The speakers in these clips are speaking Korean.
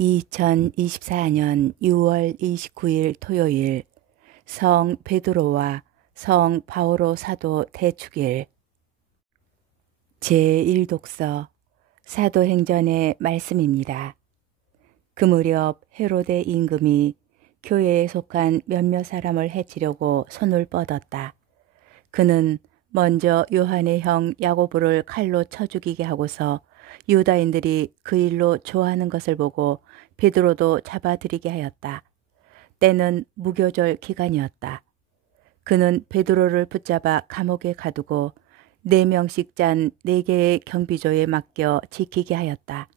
2024년 6월 29일 토요일 성 베드로와 성 바오로 사도 대축일 제1독서 사도행전의 말씀입니다. 그 무렵 헤로데 임금이 교회에 속한 몇몇 사람을 해치려고 손을 뻗었다. 그는 먼저 요한의 형 야고보를 칼로 쳐 죽이게 하고서 유다인들이 그 일로 좋아하는 것을 보고 베드로도 잡아들이게 하였다. 때는 무교절 기간이었다. 그는 베드로를 붙잡아 감옥에 가두고 4명씩 짠 4개의 경비조에 맡겨 지키게 하였다.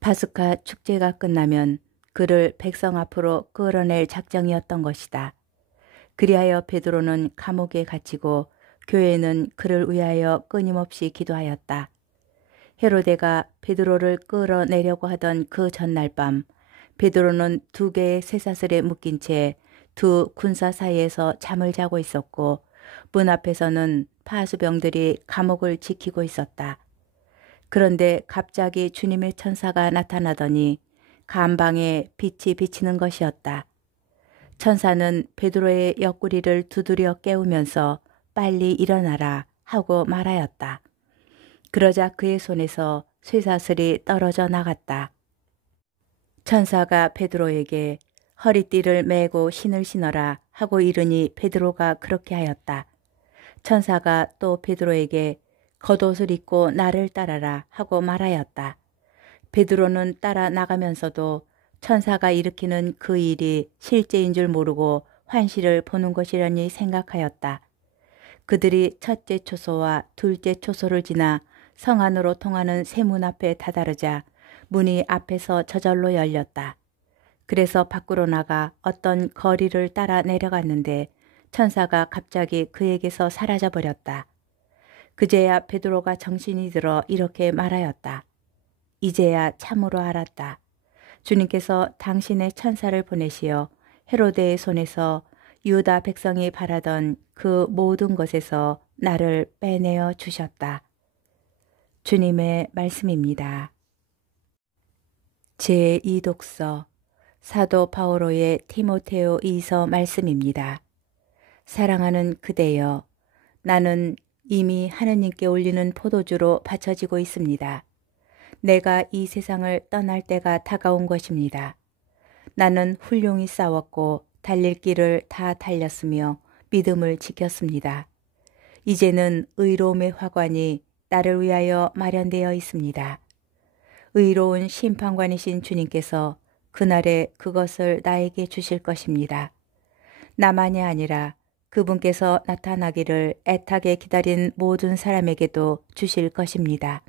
파스카 축제가 끝나면 그를 백성 앞으로 끌어낼 작정이었던 것이다. 그리하여 베드로는 감옥에 갇히고 교회는 그를 위하여 끊임없이 기도하였다. 헤로데가 베드로를 끌어내려고 하던 그 전날 밤 베드로는 2개의 쇠사슬에 묶인 채 2 군사 사이에서 잠을 자고 있었고 문 앞에서는 파수병들이 감옥을 지키고 있었다. 그런데 갑자기 주님의 천사가 나타나더니 감방에 빛이 비치는 것이었다. 천사는 베드로의 옆구리를 두드려 깨우면서 빨리 일어나라 하고 말하였다. 그러자 그의 손에서 쇠사슬이 떨어져 나갔다. 천사가 베드로에게 허리띠를 메고 신을 신어라 하고 이르니 베드로가 그렇게 하였다. 천사가 또 베드로에게 겉옷을 입고 나를 따라라 하고 말하였다. 베드로는 따라 나가면서도 천사가 일으키는 그 일이 실제인 줄 모르고 환시를 보는 것이라니 생각하였다. 그들이 첫째 초소와 둘째 초소를 지나 성 안으로 통하는 세문 앞에 다다르자 문이 앞에서 저절로 열렸다. 그래서 밖으로 나가 어떤 거리를 따라 내려갔는데 천사가 갑자기 그에게서 사라져 버렸다. 그제야 베드로가 정신이 들어 이렇게 말하였다. 이제야 참으로 알았다. 주님께서 당신의 천사를 보내시어 헤로데의 손에서 유다 백성이 바라던 그 모든 것에서 나를 빼내어 주셨다. 주님의 말씀입니다. 제2독서 사도 바오로의 티모테오 2서 말씀입니다. 사랑하는 그대여, 나는 이미 하느님께 올리는 포도주로 바쳐지고 있습니다. 내가 이 세상을 떠날 때가 다가온 것입니다. 나는 훌륭히 싸웠고 달릴 길을 다 달렸으며 믿음을 지켰습니다. 이제는 의로움의 화관이 나를 위하여 마련되어 있습니다. 의로운 심판관이신 주님께서 그날에 그것을 나에게 주실 것입니다. 나만이 아니라 그분께서 나타나기를 애타게 기다린 모든 사람에게도 주실 것입니다.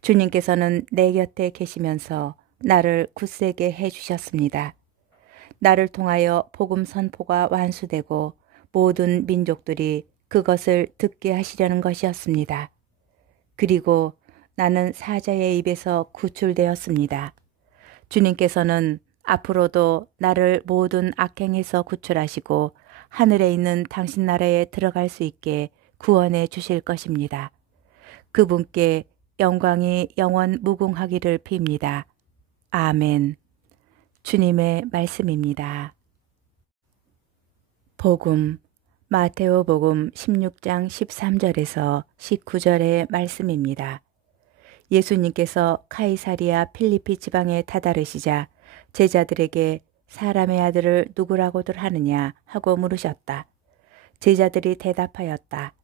주님께서는 내 곁에 계시면서 나를 굳세게 해주셨습니다. 나를 통하여 복음 선포가 완수되고 모든 민족들이 그것을 듣게 하시려는 것이었습니다. 그리고 나는 사자의 입에서 구출되었습니다. 주님께서는 앞으로도 나를 모든 악행에서 구출하시고 하늘에 있는 당신 나라에 들어갈 수 있게 구원해 주실 것입니다. 그분께 영광이 영원 무궁하기를 빕니다. 아멘. 주님의 말씀입니다. 복음 마테오복음 16장 13절에서 19절의 말씀입니다. 예수님께서 카이사리아 필리피 지방에 다다르시자 제자들에게 사람의 아들을 누구라고들 하느냐 하고 물으셨다. 제자들이 대답하였다.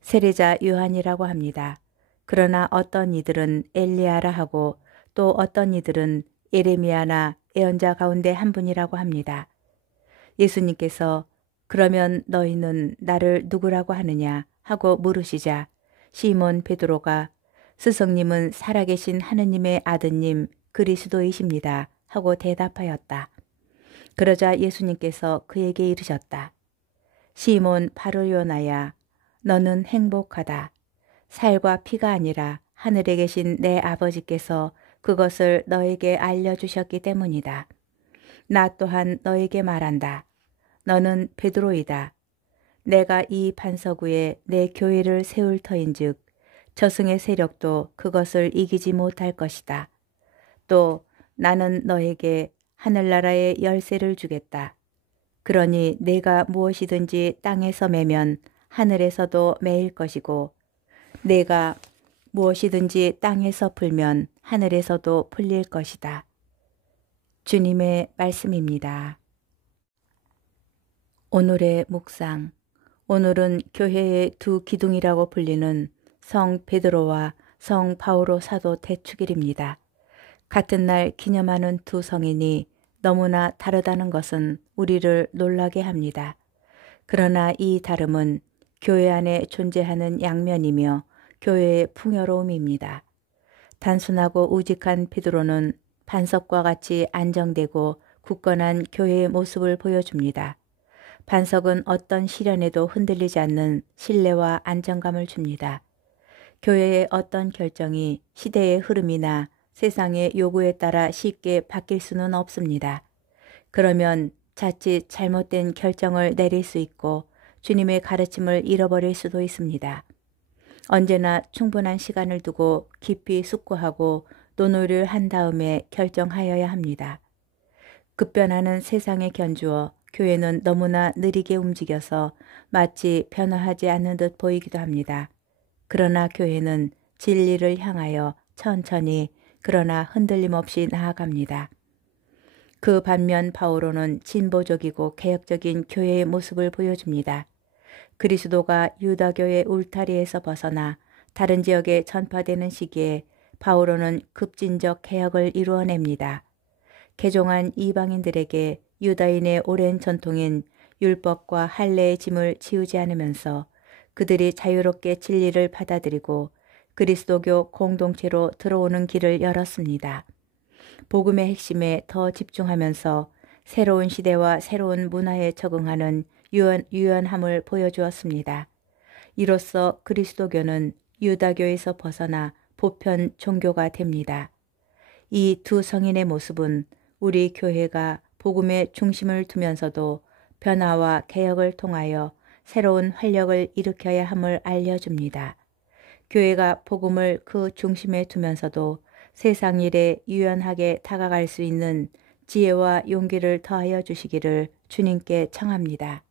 세례자 요한이라고 합니다. 그러나 어떤 이들은 엘리야라 하고 또 어떤 이들은 예레미야나 예언자 가운데 한 분이라고 합니다. 예수님께서 그러면 너희는 나를 누구라고 하느냐 하고 물으시자 시몬 베드로가 스승님은 살아계신 하느님의 아드님 그리스도이십니다 하고 대답하였다. 그러자 예수님께서 그에게 이르셨다. 시몬 바르요나야, 너는 행복하다. 살과 피가 아니라 하늘에 계신 내 아버지께서 그것을 너에게 알려주셨기 때문이다. 나 또한 너에게 말한다. 너는 베드로이다. 내가 이 반석 위에 내 교회를 세울 터인즉 저승의 세력도 그것을 이기지 못할 것이다. 또 나는 너에게 하늘나라의 열쇠를 주겠다. 그러니 내가 무엇이든지 땅에서 매면 하늘에서도 매일 것이고 내가 무엇이든지 땅에서 풀면 하늘에서도 풀릴 것이다. 주님의 말씀입니다. 오늘의 묵상. 오늘은 교회의 두 기둥이라고 불리는 성 베드로와 성 바오로 사도 대축일입니다. 같은 날 기념하는 두 성인이 너무나 다르다는 것은 우리를 놀라게 합니다. 그러나 이 다름은 교회 안에 존재하는 양면이며 교회의 풍요로움입니다. 단순하고 우직한 베드로는 반석과 같이 안정되고 굳건한 교회의 모습을 보여줍니다. 반석은 어떤 시련에도 흔들리지 않는 신뢰와 안정감을 줍니다. 교회의 어떤 결정이 시대의 흐름이나 세상의 요구에 따라 쉽게 바뀔 수는 없습니다. 그러면 자칫 잘못된 결정을 내릴 수 있고 주님의 가르침을 잃어버릴 수도 있습니다. 언제나 충분한 시간을 두고 깊이 숙고하고 논의를 한 다음에 결정하여야 합니다. 급변하는 세상에 견주어 교회는 너무나 느리게 움직여서 마치 변화하지 않는 듯 보이기도 합니다. 그러나 교회는 진리를 향하여 천천히 그러나 흔들림 없이 나아갑니다. 그 반면 바오로는 진보적이고 개혁적인 교회의 모습을 보여줍니다. 그리스도가 유다교의 울타리에서 벗어나 다른 지역에 전파되는 시기에 바오로는 급진적 개혁을 이루어냅니다. 개종한 이방인들에게 유다인의 오랜 전통인 율법과 할례의 짐을 지우지 않으면서 그들이 자유롭게 진리를 받아들이고 그리스도교 공동체로 들어오는 길을 열었습니다. 복음의 핵심에 더 집중하면서 새로운 시대와 새로운 문화에 적응하는 유연함을 보여주었습니다. 이로써 그리스도교는 유다교에서 벗어나 보편 종교가 됩니다. 이 두 성인의 모습은 우리 교회가 복음의 중심을 두면서도 변화와 개혁을 통하여 새로운 활력을 일으켜야 함을 알려줍니다. 교회가 복음을 그 중심에 두면서도 세상 일에 유연하게 다가갈 수 있는 지혜와 용기를 더하여 주시기를 주님께 청합니다.